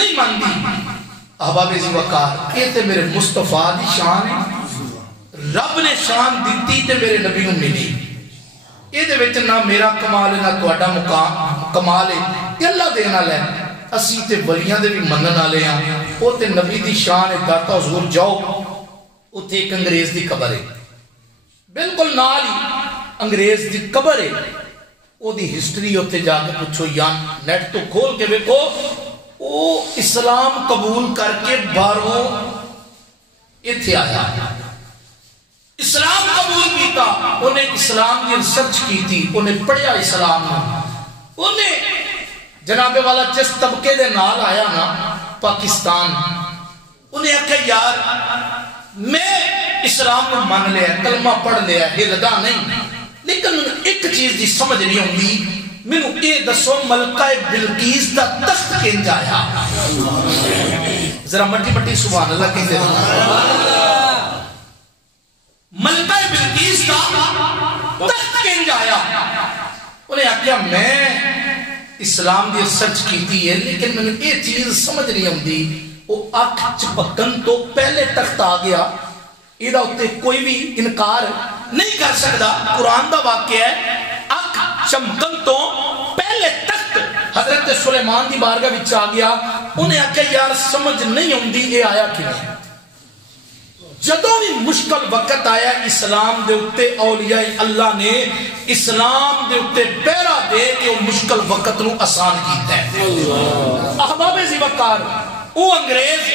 نہیں مانتی احباب ذی وقار یہ تے میرے مصطفیٰ دی شان ہے رب نے شان دیتی تے میرے نبی نو ملی یہ دے وچ نہ میرا کمال ہے نہ تہاڈا کمال ہے یہ اللہ دے نال ہے اسی تے ولیاں دے بھی منن والے ہیں او تے نبی دی شان ہے داتا حضور جاؤ اوتھے ایک انگریز دی قبر ہے بالکل نال ہی انگریز دی قبر ہے او دی ہسٹری اوتھے جا کے پوچھو یا نیٹ تو کھول کے دیکھو او اسلام قبول کر کے باہروں ایتھے آیا اسلام قبول کیتا انہیں اسلام کی ریسرچ کی تھی انہیں پڑھیا اسلام انہیں جناب والا جس طبقے دے نال آیا نا پاکستان انہیں آکھا یار میں اسلام کو مان لیا کلمہ پڑھ لیا یہ لگا نہیں لیکن ایک چیز دی سمجھ نہیں ہوندی میں اے دسو ملکہ بلقیس دا تخت کن جایا ذرا مٹی مٹی سبحان اللہ کہتے ہیں ملکہ بلقیس دا تخت کن جایا انہیں آکھیا میں اسلام دی سچ کیتی ہے لیکن میں نے یہ چیز سمجھ نہیں ہوندی وہ اکھ چپکن تو پہلے تخت آ گیا یہ ہوتے کوئی بھی انکار نہیں کر سکتا قرآن دا واقعہ ہے اکھ چمکن تو پہلے تخت حضرت سلیمان دی بارگاہ وچ آ گیا انہیں آکھیا یار سمجھ نہیں ہوندی یہ آیا کیوں جدوں بھی مشکل وقت آیا اسلام دے اتے اولیاء اللہ نے اسلام دے اتے پیرا دے کہ وہ مشکل وقت نو آسان کیتا ہے احباب ذی وقار وہ انگریز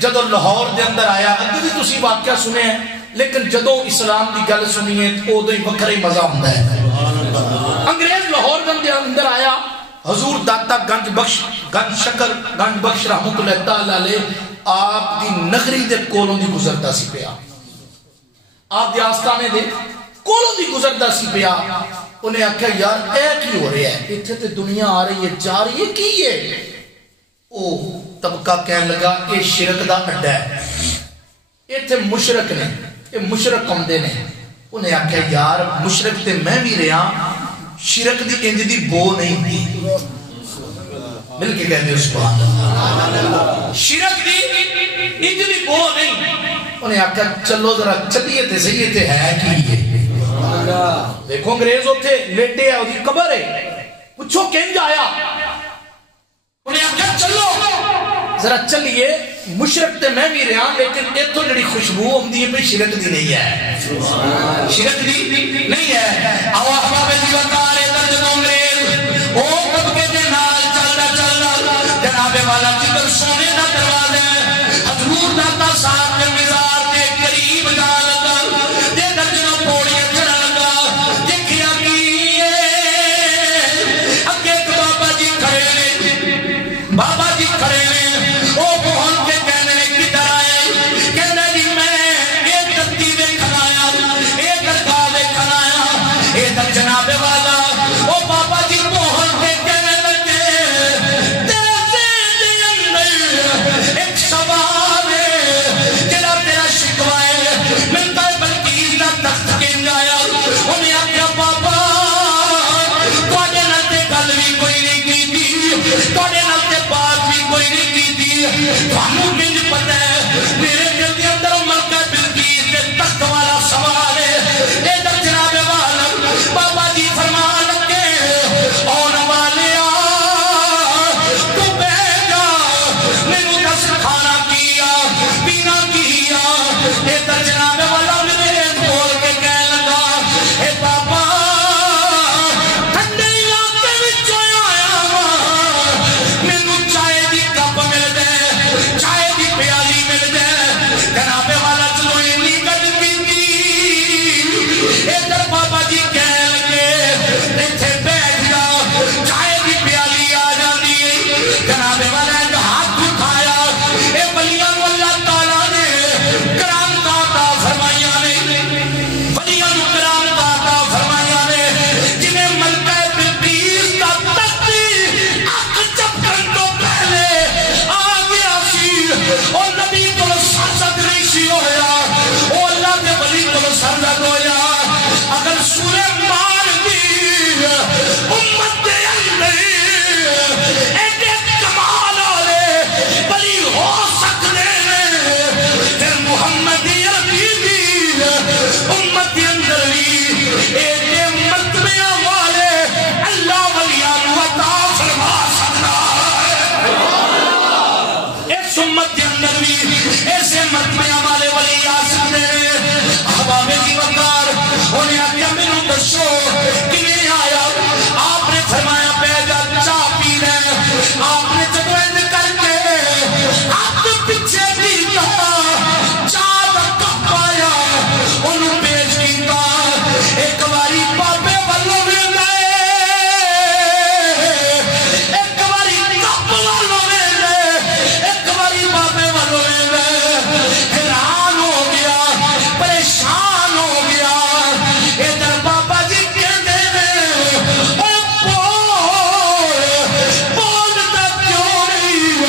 جدو لاہور دے اندر آیا اگر بھی تسی واقعہ سنے ہیں لیکن جدو اسلام دی گل سنیے تو دو ہی وکھرے مزہ ہوتا ہے انگریز لاہور دے اندر آیا حضور داتا گنج بخش رحمت اللہ تعالی علیہ آپ دی نگری دے کولوں دی گزرتا سی پیا آپ دی آستانے دے کولوں دی گزرتا سی پیا انہیں آکھا یار اے کی ہو رہا ہے اتھے تے دنیا آ رہی ہے جا رہی ہے کی ہے او طبقہ کہنے لگا اے شرک دا اڈا ہے اتھے مشرک نے اے مشرک کمدے نے انہیں آکھا یار مشرک تے میں بھی رہا شرک دی انج دی بو نہیں دی مل کے کہتے ہیں سبحان اللہ شرک دی انج دی بو نہیں انہیں آکھا چلو ذرا چلیے تے صحیح تے ہے کی ہے دیکھو انگریز ہوتے لیٹے ہے دی قبر ہے پوچھو کہیں آیا انہیں آکھا چلو ذرا چلیے مشرک تے میں بھی رہا لیکن ایک تو جڑی خوشبو ہوندی ہے شرک دی نہیں ہے شرک دی نہیں ہے آو احباب ذی وقار درجہ انگریز او طبقے دے نال جناب والا جدر سونے دا دروازے حضور داتا صاحب کے مزار دے قریب جا لگا دے درجنوں پوڑیاں چڑھا لگا دیکھیا کی اگے ایک بابا جی کھڑے نے بابا جی کھڑے نے او بہن کے کہنے نے کدھر آئے کہنے جی میں ایک دتی دے کھلایا ایک درگاہ دے کھلایا اے در جناب والا او بابا جی بہن کے کہنے لگے چائے دی امت کے اندر بھی ایسے مرتبہ والے ولی آ سکتے ہیں احباب کی وقار انہیں آگیا میں دسو کیویں آیا آپ نے فرمایا پہ جا چاہ پی رہے آپ نے جب اند کر کے آپ پیچھے دیتا چاہ دا کپ آیا انہوں پیش کیتا ایک باری بابے والوں میں گئے ایک باری کپ والوں میں گئے ایک باری بابے والوں میں گئے حیران ہو گیا پریشان ہو گیا ادھر بابا جی کہتے ہیں بولتا کیوں نہیں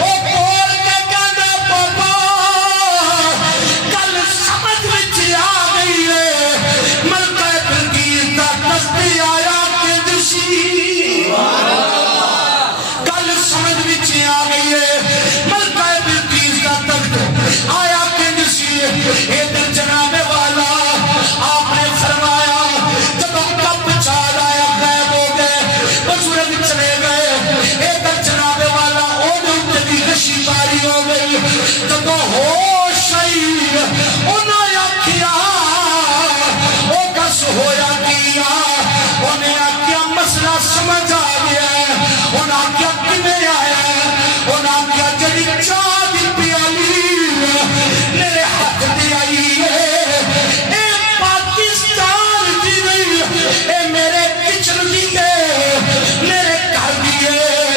وہ بول کے کہتا بابا کل سمجھ وچ آ گئی ہے ملکہ بلقیس دا دستی آیا کہ دشی کل سمجھ وچ آ گئی ہے ملکہ بلقیس دا تخت آیا کہ دشی ادھر جناب والا آپ نے فرمایا جب کب چال آیا غائب ہو گئے بزرگ چلے گئے ادھر جناب والا اوڑ بھی غشی باری ہو گئی جب ہوش آئی انہیں آکھیا او کس ہویا کیا انہیں آکھیا مسئلہ سمجھ آ گیا انہیں آکھیا کنے آیا انہیں آکھیا جلی چاہ دی پیالی میرے ہاتھ دی آئی ہے اے پاکستان دی نہیں اے میرے کچن دی ہے میرے گھر دی ہے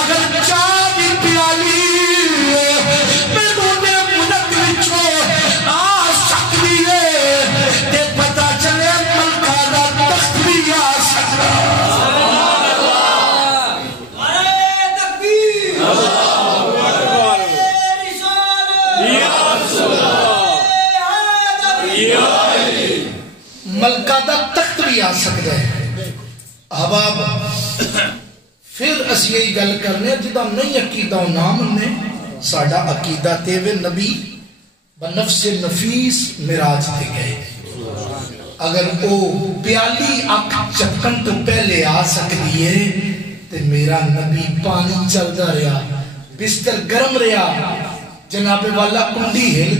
اگر چاہ دی پیالی میں نے ملک وچوں آ سکتی ہے تے پتہ چلے ملکہ دا تخت بھی آ سکتا ملکہ دا تخت بھی آ سکتا ہے احباب پھر اس یہی گل کرنے جدا نہیں عقیدہ و نام نے ساڑھا عقیدہ تیوے نبی بنفس نفیس مراج تے گئے اگر وہ پیالی اک چپکن تو پہلے آ سکتی ہے تے میرا نبی پانی چل دا رہا بستر گرم رہا جناب والا کنڈی ہل